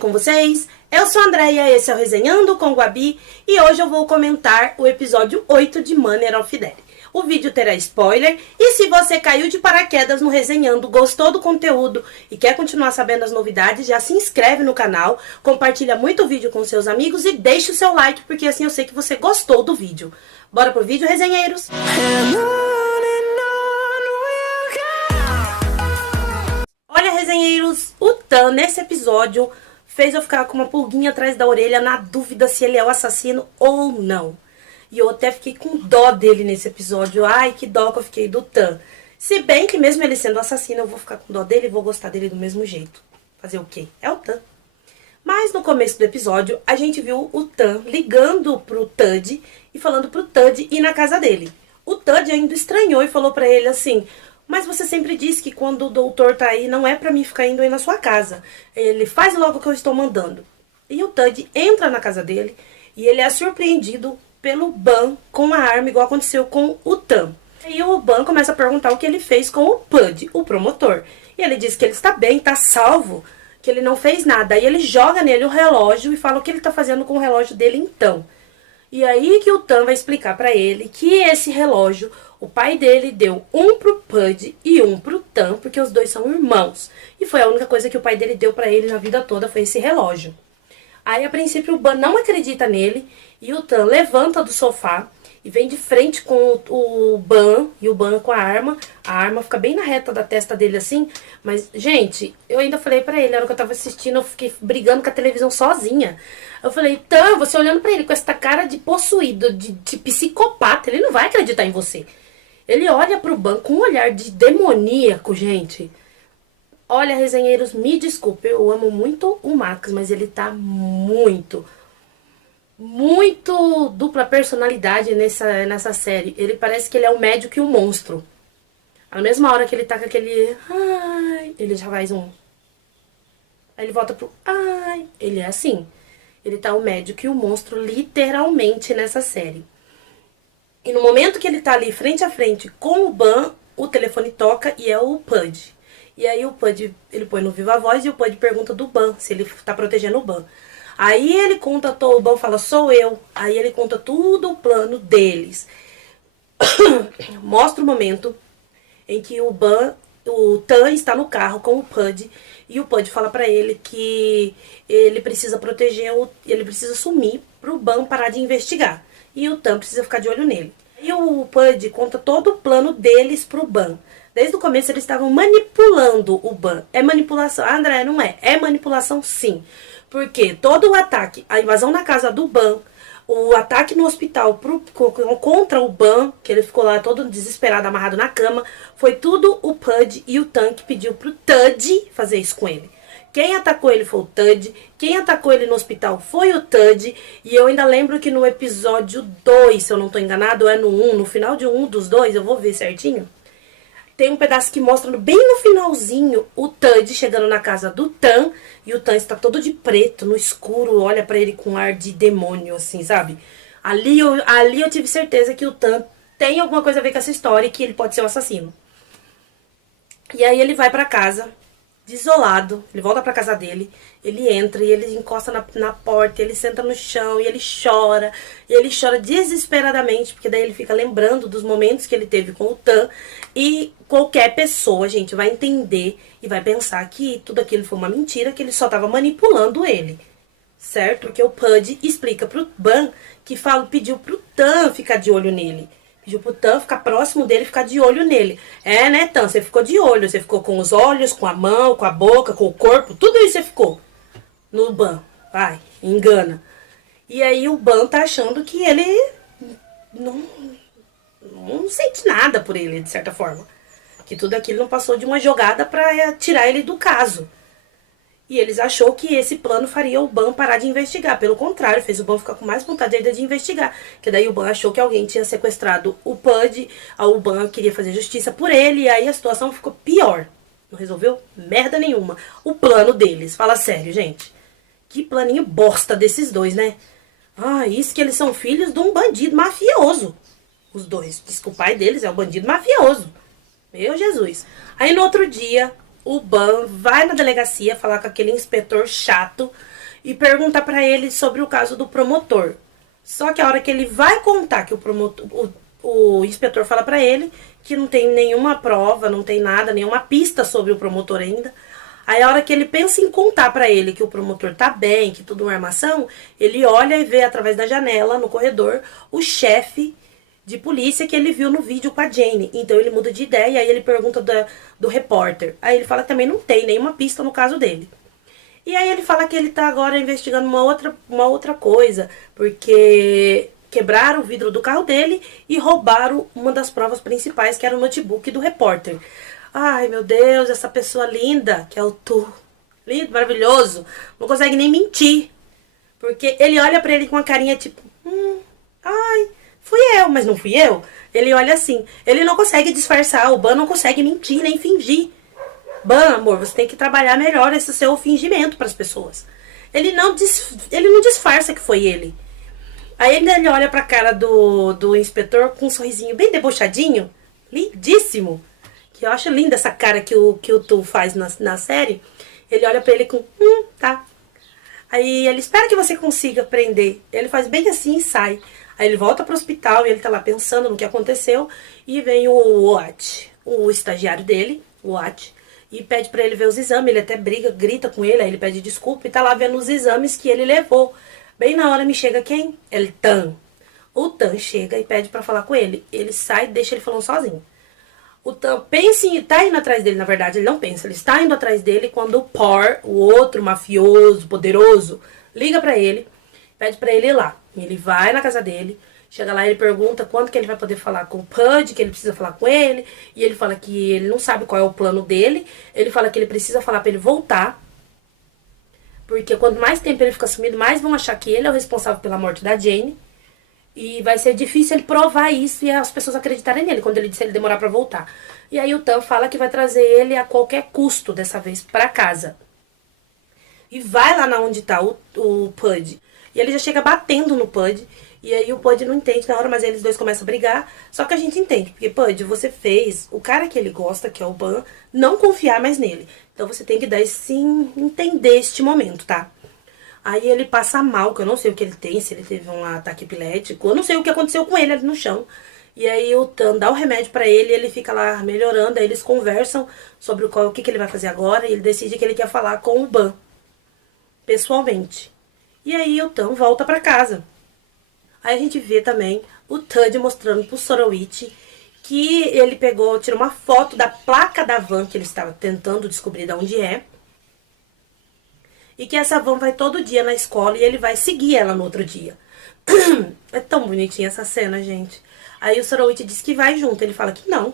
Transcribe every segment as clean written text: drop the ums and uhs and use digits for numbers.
com vocês? Eu sou a Andréia, esse é o Resenhando com Guabi e hoje eu vou comentar o episódio 8 de Manner of Dead. O vídeo terá spoiler e se você caiu de paraquedas no Resenhando, gostou do conteúdo e quer continuar sabendo as novidades, já se inscreve no canal, compartilha muito o vídeo com seus amigos e deixa o seu like, porque assim eu sei que você gostou do vídeo. Bora pro vídeo, resenheiros? Olha, resenheiros, o Tan, nesse episódio, fez eu ficar com uma pulguinha atrás da orelha na dúvida se ele é o assassino ou não. E eu até fiquei com dó dele nesse episódio. Ai, que dó que eu fiquei do Tan. Se bem que mesmo ele sendo assassino, eu vou ficar com dó dele e vou gostar dele do mesmo jeito. Fazer o quê? É o Tan. Mas no começo do episódio, a gente viu o Tan ligando pro Tud e falando pro Tud ir na casa dele. O Tud ainda estranhou e falou pra ele assim: mas você sempre disse que quando o doutor tá aí, não é pra mim ficar indo aí na sua casa. Ele faz logo o que eu estou mandando. E o Tud entra na casa dele e ele é surpreendido pelo Ban com a arma, igual aconteceu com o Tan. E o Ban começa a perguntar o que ele fez com o Pud, o promotor. E ele diz que ele está bem, está salvo, que ele não fez nada. Aí ele joga nele o relógio e fala o que ele está fazendo com o relógio dele então. E aí que o Tan vai explicar pra ele que esse relógio, o pai dele deu um pro Pud e um pro Tan, porque os dois são irmãos. E foi a única coisa que o pai dele deu pra ele na vida toda, foi esse relógio. Aí, a princípio, o Ban não acredita nele e o Tan levanta do sofá e vem de frente com o Ban e o Ban com a arma. A arma fica bem na reta da testa dele assim. Mas, gente, eu ainda falei pra ele, na hora que eu tava assistindo, eu fiquei brigando com a televisão sozinha. Eu falei, Tan, você olhando pra ele com essa cara de possuído, de psicopata, ele não vai acreditar em você. Ele olha pro Ban com um olhar de demoníaco, gente. Olha, resenheiros, me desculpe, eu amo muito o Max, mas ele tá muito dupla personalidade nessa série. Ele parece que ele é o médico e o monstro. Na mesma hora que ele tá com aquele ai, ele já faz um. Aí ele volta pro ai, ele é assim. Ele tá o médico e o monstro literalmente nessa série. E no momento que ele tá ali frente a frente com o Ban, o telefone toca e é o Pud. E aí o Pud, ele põe no Viva Voz e o Pud pergunta do Ban, se ele tá protegendo o Ban. Aí ele conta, o Ban fala, sou eu. Aí ele conta tudo o plano deles. Mostra o momento em que o Tan está no carro com o Pud. E o Pud fala pra ele que ele precisa proteger, ele precisa sumir pro Ban parar de investigar. E o Tan precisa ficar de olho nele. E o Pud conta todo o plano deles pro Ban. Desde o começo eles estavam manipulando o Ban. É manipulação. Ah, André, não é. É manipulação sim. Porque todo o ataque, a invasão na casa do Ban, o ataque no hospital contra o Ban, que ele ficou lá todo desesperado, amarrado na cama, foi tudo o Pud e o Tan que pediu pro Tud fazer isso com ele. Quem atacou ele foi o Tud, quem atacou ele no hospital foi o Tud, e eu ainda lembro que no episódio 2, se eu não tô enganado, é no 1, no final de um dos dois, eu vou ver certinho, tem um pedaço que mostra bem no finalzinho o Tud chegando na casa do Tan, e o Tan está todo de preto, no escuro, olha pra ele com ar de demônio, assim, sabe? Ali eu tive certeza que o Tan tem alguma coisa a ver com essa história e que ele pode ser o assassino. E aí ele vai pra casa, desolado, ele volta pra casa dele, ele entra e ele encosta na porta, ele senta no chão e ele chora desesperadamente, porque daí ele fica lembrando dos momentos que ele teve com o Tan, e qualquer pessoa, gente, vai entender e vai pensar que tudo aquilo foi uma mentira, que ele só tava manipulando ele, certo? Porque o Pud explica pro Ban que pediu pro Tan ficar de olho nele. Pediu pro Tan ficar próximo dele, ficar de olho nele. É, né, Tan? Você ficou de olho. Você ficou com os olhos, com a mão, com a boca, com o corpo. Tudo isso você ficou no Ban. Vai, engana. E aí o Ban tá achando que ele não sente nada por ele, de certa forma. Que tudo aquilo não passou de uma jogada pra tirar ele do caso. E eles achou que esse plano faria o Ban parar de investigar. Pelo contrário, fez o Ban ficar com mais vontade ainda de investigar. Que daí o Ban achou que alguém tinha sequestrado o Pud. O Ban queria fazer justiça por ele. E aí a situação ficou pior. Não resolveu merda nenhuma. O plano deles. Fala sério, gente. Que planinho bosta desses dois, né? Ah, isso que eles são filhos de um bandido mafioso. Os dois. Diz que o pai deles é um bandido mafioso. Meu Jesus. Aí no outro dia, o Ban vai na delegacia falar com aquele inspetor chato e perguntar pra ele sobre o caso do promotor. Só que a hora que ele vai contar que o inspetor fala pra ele que não tem nenhuma prova, não tem nada, nenhuma pista sobre o promotor ainda. Aí a hora que ele pensa em contar pra ele que o promotor tá bem, que tudo é uma armação, ele olha e vê através da janela, no corredor, o chefe de polícia que ele viu no vídeo com a Jane. Então ele muda de ideia e aí ele pergunta do repórter. Aí ele fala que também não tem nenhuma pista no caso dele. E aí ele fala que ele tá agora investigando uma outra coisa, porque quebraram o vidro do carro dele e roubaram uma das provas principais, que era o notebook do repórter. Ai, meu Deus, essa pessoa linda, que é o Tu. Lindo, maravilhoso. Não consegue nem mentir. Porque ele olha pra ele com uma carinha tipo... ai, fui eu, mas não fui eu. Ele olha assim. Ele não consegue disfarçar. O Ban não consegue mentir nem fingir. Ban, amor, você tem que trabalhar melhor esse seu fingimento pras pessoas. Ele não disfarça que foi ele. Aí ele olha pra cara do inspetor com um sorrisinho bem debochadinho. Lindíssimo. Que eu acho linda essa cara que o Tu faz na série. Ele olha pra ele com... tá. Aí ele espera que você consiga prender. Ele faz bem assim e sai. Aí ele volta pro hospital e ele tá lá pensando no que aconteceu. E vem o Watt, o estagiário dele, o Watt, e pede pra ele ver os exames. Ele até briga, grita com ele, aí ele pede desculpa e tá lá vendo os exames que ele levou. Bem na hora me chega quem? El Tan. O Tan chega e pede pra falar com ele. Ele sai e deixa ele falando sozinho. O Tan pensa em tá indo atrás dele, na verdade, ele não pensa, ele está indo atrás dele quando o Por, o outro mafioso, poderoso, liga pra ele, pede pra ele ir lá. Ele vai na casa dele, chega lá e ele pergunta quando que ele vai poder falar com o Pud, que ele precisa falar com ele, e ele fala que ele não sabe qual é o plano dele, ele fala que ele precisa falar pra ele voltar, porque quanto mais tempo ele fica sumido, mais vão achar que ele é o responsável pela morte da Jane. E vai ser difícil ele provar isso e as pessoas acreditarem nele quando ele disse ele demorar pra voltar. E aí o Tan fala que vai trazer ele a qualquer custo, dessa vez, pra casa. E vai lá na onde tá o Pud. E ele já chega batendo no Pud. E aí o Pud não entende na hora, mas eles dois começam a brigar. Só que a gente entende, porque Pud, você fez o cara que ele gosta, que é o Ban, não confiar mais nele. Então você tem que dar esse entender este momento, tá? Aí ele passa mal, que eu não sei o que ele tem, se ele teve um ataque epilético, eu não sei o que aconteceu com ele ali no chão. E aí o Tan dá o remédio pra ele e ele fica lá melhorando, aí eles conversam sobre o que ele vai fazer agora e ele decide que ele quer falar com o Ban, pessoalmente. E aí o Tan volta pra casa. Aí a gente vê também o Tud mostrando pro Sorowitch que ele tirou uma foto da placa da van que ele estava tentando descobrir de onde é. E que essa van vai todo dia na escola e ele vai seguir ela no outro dia. É tão bonitinha essa cena, gente. Aí o Sorowitch diz que vai junto. Ele fala que não.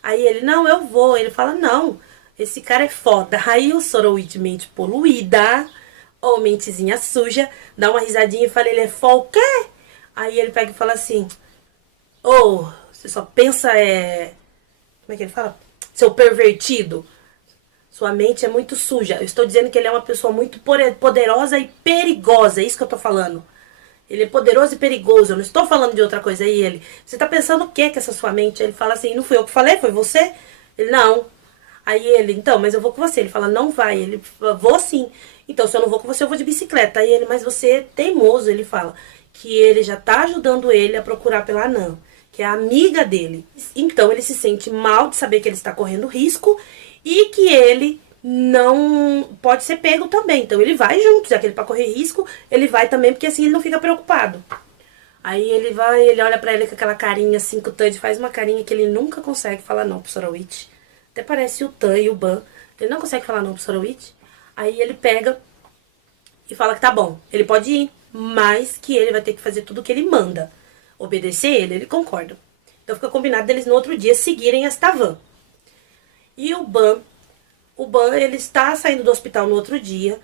Aí ele, não, eu vou. Ele fala, não, esse cara é foda. Aí o Sorowitch, mente poluída, ou mentezinha suja, dá uma risadinha e fala, ele é foda o quê? Aí ele pega e fala assim, você só pensa, como é que ele fala? Seu pervertido. Sua mente é muito suja. Eu estou dizendo que ele é uma pessoa muito poderosa e perigosa. É isso que eu tô falando. Ele é poderoso e perigoso. Eu não estou falando de outra coisa. Aí ele, você tá pensando o que que essa sua mente? Ele fala assim, não fui eu que falei, foi você? Ele, não. Aí ele, então, mas eu vou com você. Ele fala, não vai. Ele, vou sim. Então, se eu não vou com você, eu vou de bicicleta. Aí ele, mas você é teimoso. Ele fala que ele já tá ajudando ele a procurar pela Anã, que é a amiga dele. Então, ele se sente mal de saber que ele está correndo risco e que ele não pode ser pego também. Então ele vai junto, já que ele pra correr risco, ele vai também, porque assim ele não fica preocupado. Aí ele vai, ele olha pra ele com aquela carinha assim, que o Tud faz uma carinha que ele nunca consegue falar não pro Sorowitch. Até parece o Tan e o Ban. Ele não consegue falar não pro Sorowitch. Aí ele pega e fala que tá bom, ele pode ir, mas que ele vai ter que fazer tudo o que ele manda. Obedecer ele concorda. Então fica combinado deles no outro dia seguirem esta van. E o Ban, ele está saindo do hospital no outro dia.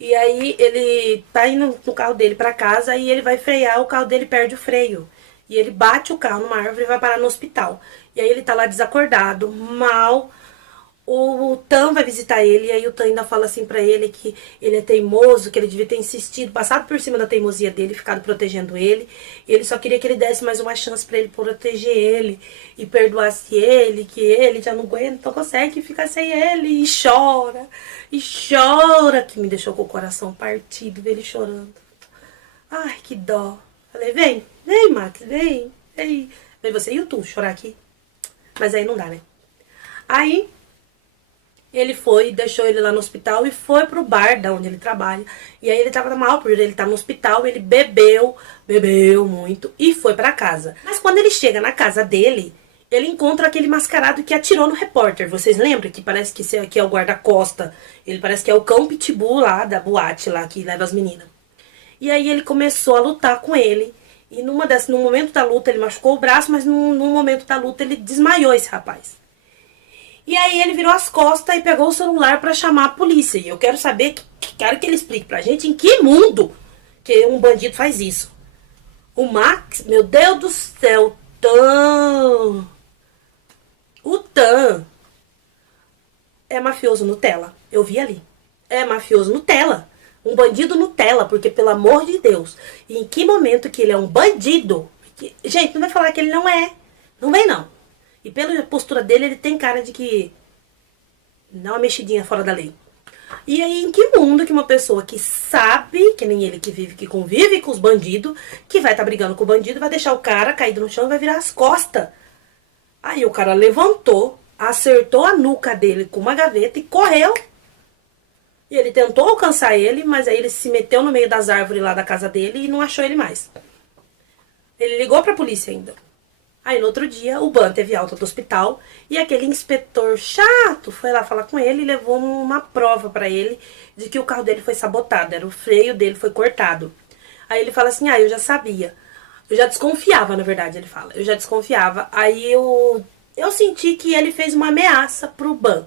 E aí ele tá indo no carro dele pra casa e ele vai frear, o carro dele perde o freio. E ele bate o carro numa árvore e vai parar no hospital. E aí ele tá lá desacordado, mal. O Tan vai visitar ele, e aí o Tan ainda fala assim pra ele que ele é teimoso, que ele devia ter insistido, passado por cima da teimosia dele, ficado protegendo ele. E ele só queria que ele desse mais uma chance pra ele proteger ele e perdoasse ele, que ele já não aguenta, não consegue ficar sem ele. E chora, que me deixou com o coração partido, ver ele chorando. Ai, que dó. Falei, vem, Max, vem. Vem você e o Tu chorar aqui. Mas aí não dá, né? Aí ele foi, deixou ele lá no hospital e foi pro bar da onde ele trabalha. E aí ele tava mal, porque ele tá no hospital, ele bebeu muito e foi pra casa. Mas quando ele chega na casa dele, ele encontra aquele mascarado que atirou no repórter. Vocês lembram que parece que esse aqui é o guarda-costa? Ele parece que é o cão pitbull lá da boate lá que leva as meninas. E aí ele começou a lutar com ele. E no momento da luta ele machucou o braço, mas no momento da luta ele desmaiou esse rapaz. E aí ele virou as costas e pegou o celular pra chamar a polícia. E eu quero saber, quero que ele explique pra gente em que mundo que um bandido faz isso. O Max, meu Deus do céu, Tan. O Tan é mafioso Nutella. Eu vi ali. É mafioso Nutella. Um bandido Nutella, porque pelo amor de Deus. E em que momento que ele é um bandido? Gente, não vai falar que ele não é. Não vem não. E pela postura dele, ele tem cara de que dá uma mexidinha fora da lei. E aí, em que mundo que uma pessoa que sabe, que nem ele que vive, que convive com os bandidos, que vai estar brigando com o bandido, vai deixar o cara caído no chão e vai virar as costas. Aí o cara levantou, acertou a nuca dele com uma gaveta e correu. E ele tentou alcançar ele, mas aí ele se meteu no meio das árvores lá da casa dele e não achou ele mais. Ele ligou pra polícia ainda. Aí no outro dia o Ban teve alta do hospital e aquele inspetor chato foi lá falar com ele e levou uma prova pra ele de que o carro dele foi sabotado, era o freio dele foi cortado. Aí ele fala assim, eu já sabia. Eu já desconfiava, na verdade, ele fala. Eu já desconfiava. Aí eu senti que ele fez uma ameaça pro Ban.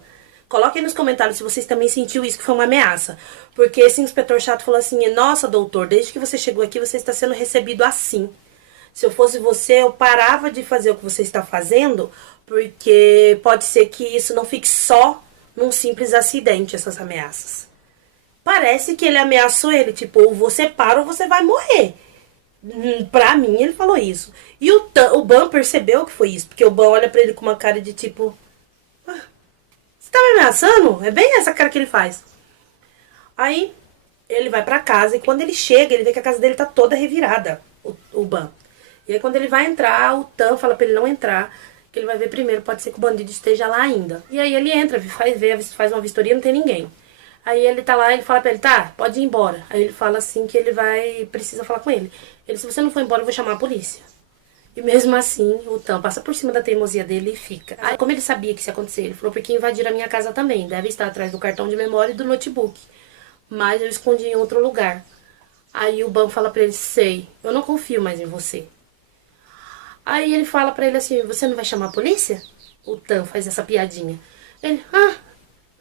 Coloquem nos comentários se vocês também sentiu isso, que foi uma ameaça. Porque esse inspetor chato falou assim, nossa, doutor, desde que você chegou aqui, você está sendo recebido assim. Se eu fosse você, eu parava de fazer o que você está fazendo, porque pode ser que isso não fique só num simples acidente, essas ameaças. Parece que ele ameaçou ele, tipo, ou você para ou você vai morrer. Pra mim, ele falou isso. E o Ban percebeu que foi isso, porque o Ban olha pra ele com uma cara de tipo, você tá me ameaçando? É bem essa cara que ele faz. Aí, ele vai pra casa e quando ele chega, ele vê que a casa dele tá toda revirada, o Ban. E aí quando ele vai entrar, o Tan fala pra ele não entrar, que ele vai ver primeiro, pode ser que o bandido esteja lá ainda. E aí ele entra, faz uma vistoria, não tem ninguém. Aí ele tá lá, ele fala pra ele, tá, pode ir embora. Aí ele fala assim que ele precisa falar com ele. Ele, se você não for embora, eu vou chamar a polícia. E mesmo assim, o Tan passa por cima da teimosia dele e fica. Aí, como ele sabia que isso ia acontecer, ele falou, porque invadiram a minha casa também, deve estar atrás do cartão de memória e do notebook. Mas eu escondi em outro lugar. Aí o Ban fala pra ele, sei, eu não confio mais em você. Aí ele fala pra ele assim, você não vai chamar a polícia? O Tan faz essa piadinha. Ele,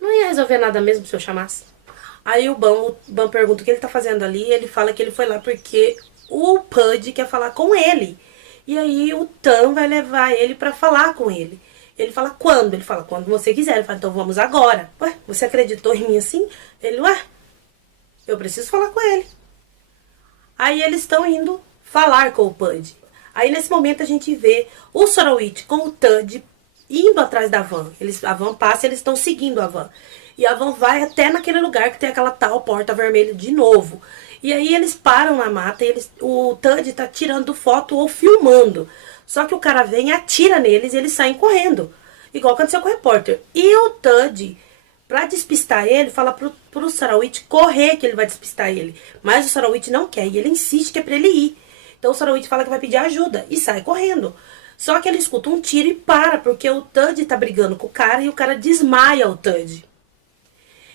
não ia resolver nada mesmo se eu chamasse. Aí o Ban pergunta o que ele tá fazendo ali, e ele fala que ele foi lá porque o Pudge quer falar com ele. E aí o Tan vai levar ele pra falar com ele. Ele fala, quando? Ele fala, quando você quiser. Ele fala, então vamos agora. Ué, você acreditou em mim assim? Ele, eu preciso falar com ele. Aí eles estão indo falar com o Pudge. Aí nesse momento a gente vê o Sorowitch com o Tud indo atrás da van. A van passa e eles estão seguindo a van. E a van vai até naquele lugar que tem aquela tal porta vermelha de novo. E aí eles param na mata e o Tud tá tirando foto ou filmando. Só que o cara vem e atira neles e eles saem correndo. Igual aconteceu com o repórter. E o Tud, pra despistar ele, fala pro Sorowitch correr que ele vai despistar ele. Mas o Sorowitch não quer e ele insiste que é pra ele ir. Então o Sorowitch fala que vai pedir ajuda e sai correndo. Só que ele escuta um tiro e para, porque o Tud tá brigando com o cara e o cara desmaia o Tud.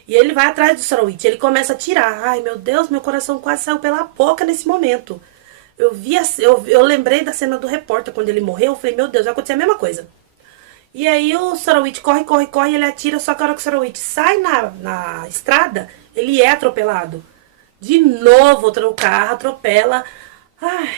E ele vai atrás do Sorowitch, ele começa a atirar. Ai, meu Deus, meu coração quase saiu pela boca nesse momento. Eu lembrei da cena do repórter, quando ele morreu, eu falei, meu Deus, vai acontecer a mesma coisa. E aí o Sorowitch corre, ele atira, só que a hora que o Sorowitch sai na estrada, ele é atropelado. De novo, o carro atropela. Ai,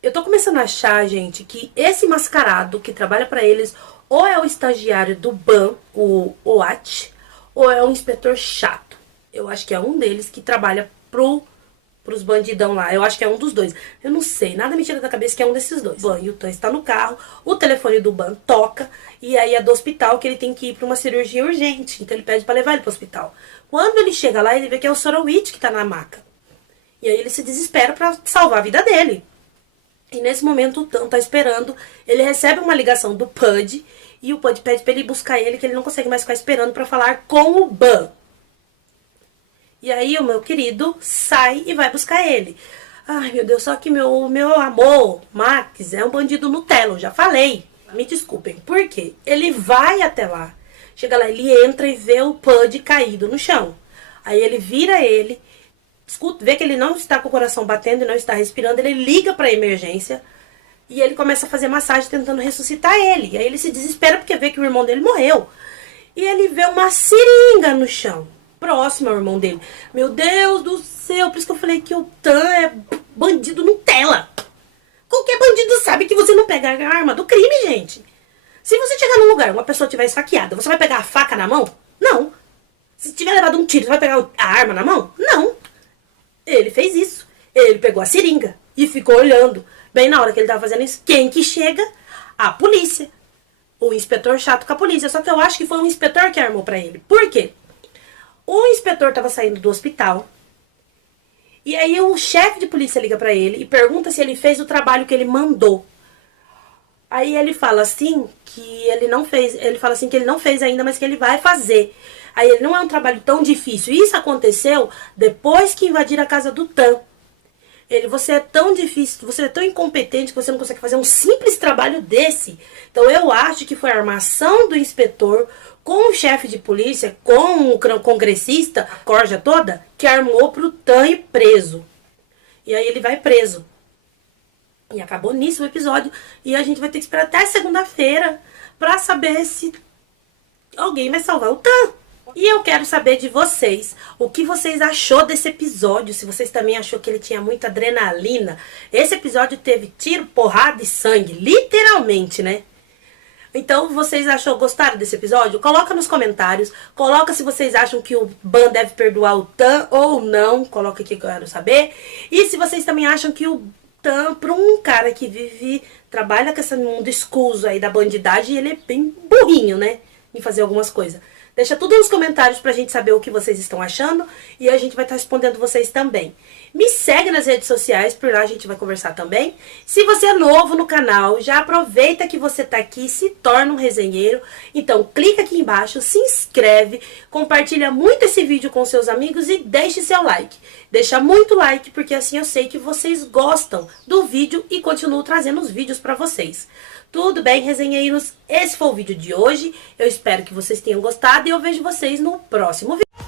eu tô começando a achar, gente, que esse mascarado que trabalha pra eles Ou é o estagiário do Ban, o OAT, ou é um inspetor chato. Eu acho que é um deles que trabalha pros bandidão lá. Eu acho que é um dos dois. Eu não sei, nada me tira da cabeça que é um desses dois. O Ban e o Tan está no carro, o telefone do Ban toca, e aí é do hospital que ele tem que ir pra uma cirurgia urgente. Então ele pede pra levar ele pro hospital. Quando ele chega lá, ele vê que é o Sorowitch que tá na maca. E aí ele se desespera pra salvar a vida dele. E nesse momento o Tan tá esperando, ele recebe uma ligação do Pud, e o Pud pede pra ele buscar ele, que ele não consegue mais ficar esperando pra falar com o Ban. E aí o meu querido sai e vai buscar ele. Ai, meu Deus, só que meu amor, Max, é um bandido Nutella, eu já falei. Me desculpem. Por quê? Ele vai até lá. Chega lá, ele entra e vê o Pud caído no chão. Aí ele vira ele, escuta, vê que ele não está com o coração batendo e não está respirando, ele liga pra emergência e ele começa a fazer massagem tentando ressuscitar ele. E aí ele se desespera porque vê que o irmão dele morreu. E ele vê uma seringa no chão, próximo ao irmão dele. Meu Deus do céu, por isso que eu falei que o Tan é bandido Nutella. Qualquer bandido sabe que você não pega a arma do crime, gente. Se você chegar num lugar, uma pessoa estiver esfaqueada, você vai pegar a faca na mão? Não. Se tiver levado um tiro, você vai pegar a arma na mão? Não. Ele fez isso. Ele pegou a seringa e ficou olhando. Bem na hora que ele tava fazendo isso, quem que chega? A polícia. O inspetor chato com a polícia. Só que eu acho que foi um inspetor que armou pra ele. Por quê? O inspetor tava saindo do hospital. E aí o chefe de polícia liga pra ele e pergunta se ele fez o trabalho que ele mandou. Aí ele fala assim que ele não fez. Ele fala assim que ele não fez ainda, mas que ele vai fazer. Aí ele não é um trabalho tão difícil. Isso aconteceu depois que invadiram a casa do Tan. Você é tão difícil, você é tão incompetente que você não consegue fazer um simples trabalho desse. Então eu acho que foi a armação do inspetor com o chefe de polícia, com o congressista, a corja toda, que armou pro Tan ir preso. E aí ele vai preso. E acabou nisso o episódio. E a gente vai ter que esperar até segunda-feira pra saber se alguém vai salvar o Tan. E eu quero saber de vocês, o que vocês achou desse episódio, se vocês também achou que ele tinha muita adrenalina. Esse episódio teve tiro, porrada e sangue, literalmente, né? Então, vocês gostaram desse episódio? Coloca nos comentários, coloca se vocês acham que o Ban deve perdoar o Tan ou não, coloca aqui que eu quero saber. E se vocês também acham que o Tan, para um cara que trabalha com esse mundo escuso aí da bandidagem, ele é bem burrinho, né? Em fazer algumas coisas. Deixa tudo nos comentários pra gente saber o que vocês estão achando e a gente vai estar respondendo vocês também. Me segue nas redes sociais, por lá a gente vai conversar também. Se você é novo no canal, já aproveita que você tá aqui e se torna um resenheiro. Então clica aqui embaixo, se inscreve, compartilha muito esse vídeo com seus amigos e deixe seu like. Deixa muito like porque assim eu sei que vocês gostam do vídeo e continuo trazendo os vídeos pra vocês. Tudo bem, resenheiros? Esse foi o vídeo de hoje. Eu espero que vocês tenham gostado e eu vejo vocês no próximo vídeo.